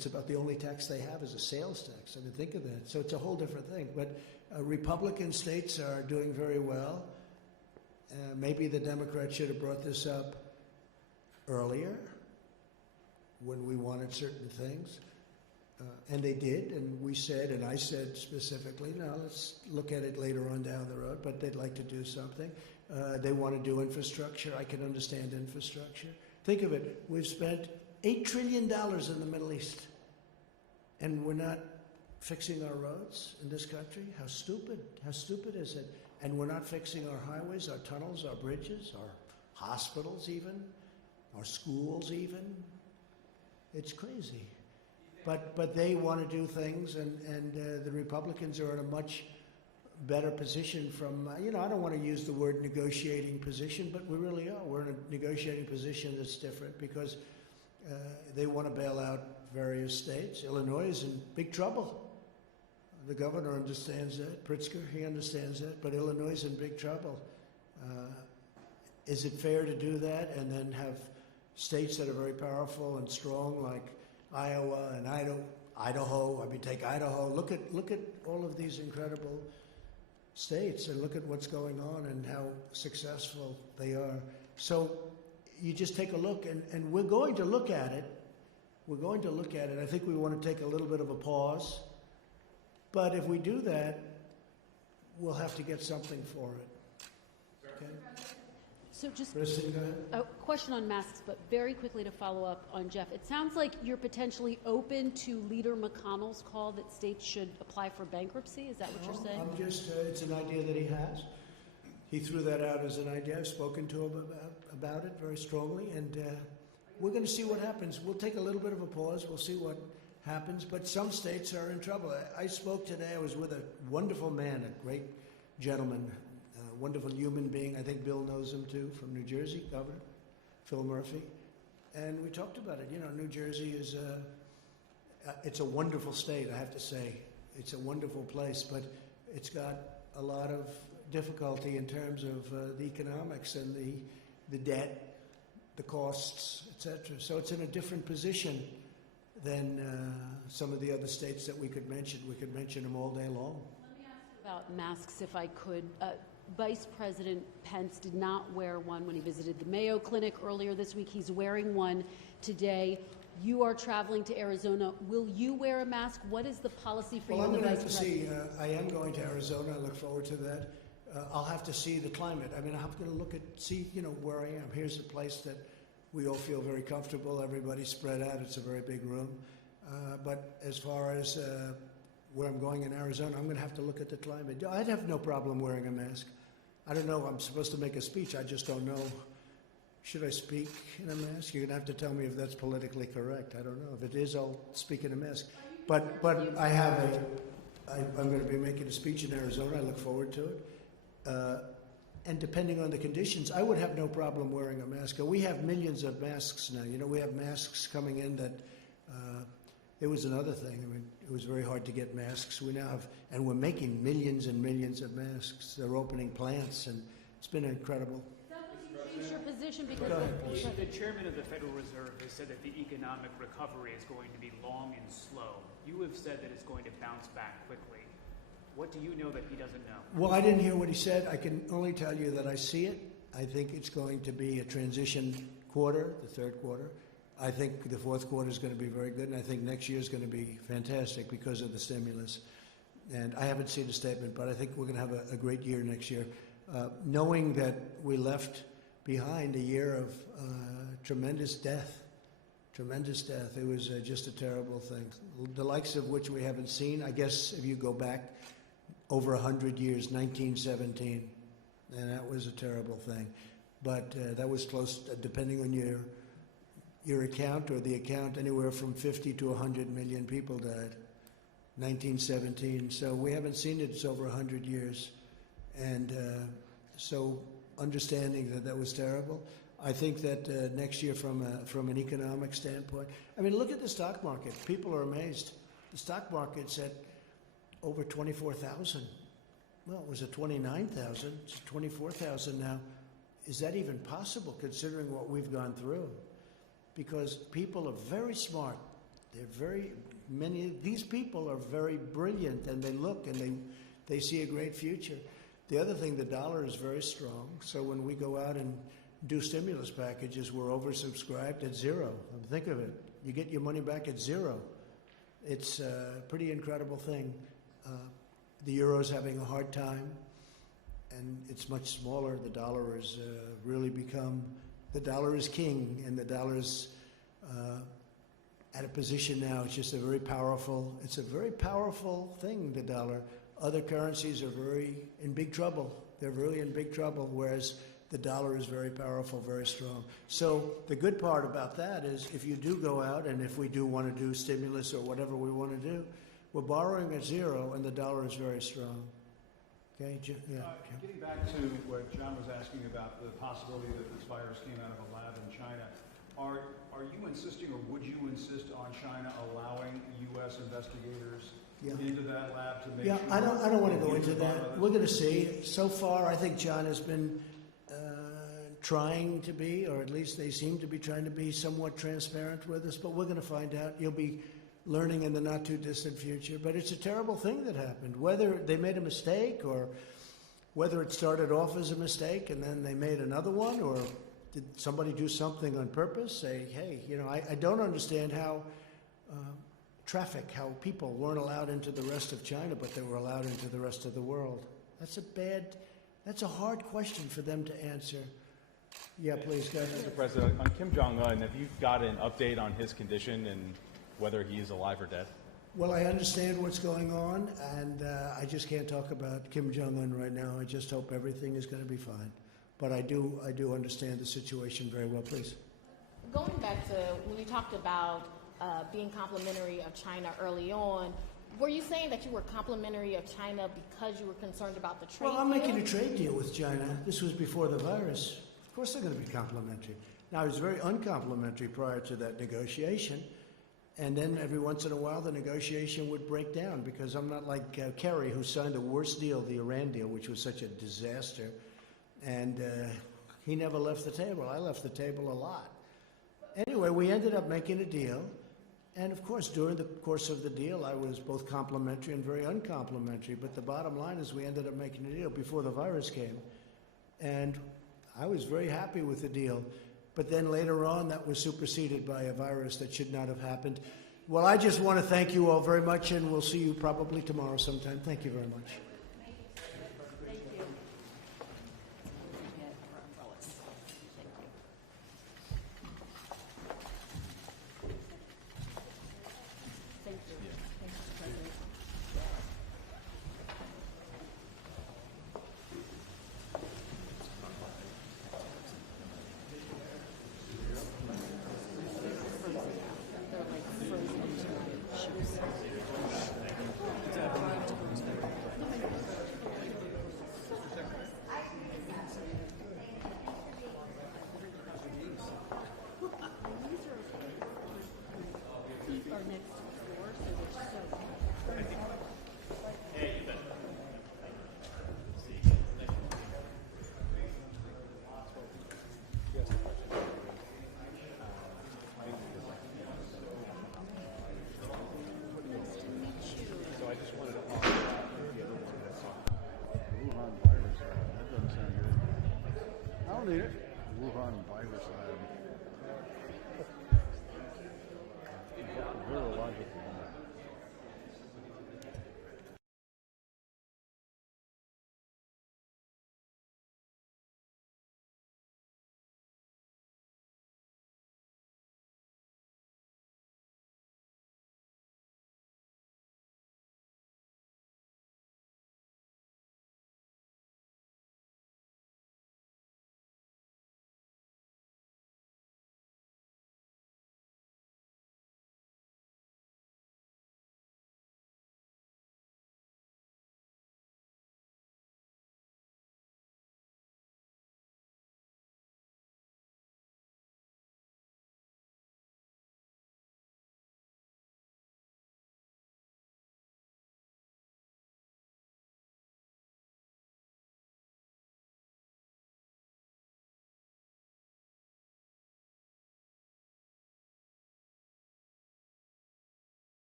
It's about the only tax they have is a sales tax. I mean, think of that. So it's a whole different thing. But Republican states are doing very well. Maybe the Democrats should have brought this up earlier when we wanted certain things. And they did, and we said, and I said specifically, now let's look at it later on down the road, but they'd like to do something. They want to do infrastructure. I can understand infrastructure. Think of it. We've spent $8 trillion in the Middle East, and we're not fixing our roads in this country? How stupid. How stupid is it? And we're not fixing our highways, our tunnels, our bridges, our hospitals even, our schools even. It's crazy. But they want to do things, and the Republicans are in a much better position from, I don't want to use the word negotiating position, but we really are. We're in a negotiating position that's different because they want to bail out various states. Illinois is in big trouble. The governor understands that. Pritzker, he understands that, but Illinois is in big trouble. Is it fair to do that and then have states that are very powerful and strong like Iowa and Idaho? I mean, take Idaho. Look at all of these incredible states and look at what's going on and how successful they are. So you just take a look, and we're going to look at it. We're going to look at it. I think we want to take a little bit of a pause. But if we do that, we'll have to get something for it. Okay? So just Kristen, go ahead. a question on masks, but very quickly to follow up on Jeff. It sounds like you're potentially open to Leader McConnell's call that states should apply for bankruptcy. Is that what you're saying? I'm just, it's an idea that he has. He threw that out as an idea. I've spoken to him about it very strongly, and we're going to see what happens. We'll take a little bit of a pause. We'll see what happens, but some states are in trouble. I spoke today. I was with a wonderful man, a great gentleman, a wonderful human being. I think Bill knows him too, from New Jersey, Governor Phil Murphy. And we talked about it. New Jersey is it's a wonderful state, I have to say. It's a wonderful place, but it's got a lot of difficulty in terms of the economics and the debt, the costs, etc. So it's in a different position than some of the other states that we could mention. We could mention them all day long. Let me ask you about masks, if I could. Vice President Pence did not wear one when he visited the Mayo Clinic earlier this week. He's wearing one today. You are traveling to Arizona. Will you wear a mask? What is the policy for you? Well, I'm going to have to see. I am going to Arizona. I look forward to that. I'll have to see the climate. I mean, I'm going to look at, see, where I am. Here's a place that we all feel very comfortable. Everybody's spread out. It's a very big room. But as far as where I'm going in Arizona, I'm going to have to look at the climate. I'd have no problem wearing a mask. I don't know. I'm supposed to make a speech. I just don't know. Should I speak in a mask? You're going to have to tell me if that's politically correct. I don't know. If it is, I'll speak in a mask. But I'm going to be making a speech in Arizona. I look forward to it. And depending on the conditions, I would have no problem wearing a mask. We have millions of masks now. We have masks coming in that it was another thing. I mean, it was very hard to get masks. We now have, and we're making millions and millions of masks. They're opening plants, and it's been incredible. Change your position because the chairman of the Federal Reserve has said that the economic recovery is going to be long and slow. You have said that it's going to bounce back quickly. What do you know that he doesn't know? Well, I didn't hear what he said. I can only tell you that I see it. I think it's going to be a transition quarter, the third quarter. I think the fourth quarter is going to be very good, and I think next year is going to be fantastic because of the stimulus. And I haven't seen a statement, but I think we're going to have a great year next year. Knowing that we left behind a year of tremendous death. It was just a terrible thing, the likes of which we haven't seen. I guess if you go back over 100 years, 1917, and that was a terrible thing. But that was close, depending on your account or the account, anywhere from 50 to 100 million people died. 1917. So we haven't seen it. It's over 100 years, and so understanding that was terrible. I think that next year, from an economic standpoint, I mean, look at the stock market. People are amazed. The stock market's at over 24,000. Well, it was at 29,000. It's 24,000 now. Is that even possible, considering what we've gone through? Because people are very smart. these people are very brilliant, and they look and they see a great future. The other thing, the dollar is very strong, so when we go out and do stimulus packages, we're oversubscribed at zero. Think of it. You get your money back at zero. It's a pretty incredible thing. The euro's having a hard time, and it's much smaller. The dollar has really become, the dollar is king, and the dollar's at a position now. It's just it's a very powerful thing, the dollar. Other currencies are in big trouble. They're really in big trouble, whereas the dollar is very powerful, very strong. So the good part about that is if you do go out, and if we do want to do stimulus or whatever we want to do, we're borrowing at zero, and the dollar is very strong. Okay, Getting back to what John was asking about the possibility that this virus came out of a lab in China, are you insisting, or would you insist on China allowing U.S. investigators into that lab to make sure? I don't want to go into that. We're going to see. So far, I think China's been trying to be, or at least they seem to be trying to be somewhat transparent with us, but we're going to find out. You'll be learning in the not too distant future. But it's a terrible thing that happened. Whether they made a mistake, or whether it started off as a mistake and then they made another one, or did somebody do something on purpose? Say, hey, I don't understand how how people weren't allowed into the rest of China, but they were allowed into the rest of the world. That's a hard question for them to answer. Yeah, please, go ahead. Mr. President, on Kim Jong-un, have you got an update on his condition and whether he is alive or dead? Well, I understand what's going on, and I just can't talk about Kim Jong-un right now. I just hope everything is going to be fine. But I do understand the situation very well. Please. Going back to when you talked about being complimentary of China early on, were you saying that you were complimentary of China because you were concerned about the trade Well, I'm deal? making a trade deal with China. This was before the virus. Of course they're going to be complimentary. Now, I was very uncomplimentary prior to that negotiation. And then every once in a while, the negotiation would break down, because I'm not like Kerry, who signed the worst deal, the Iran deal, which was such a disaster. And he never left the table. I left the table a lot. Anyway, we ended up making a deal. And of course, during the course of the deal, I was both complimentary and very uncomplimentary. But the bottom line is we ended up making a deal before the virus came. And I was very happy with the deal. But then later on, that was superseded by a virus that should not have happened. Well, I just want to thank you all very much, and we'll see you probably tomorrow sometime. Thank you very much. Our next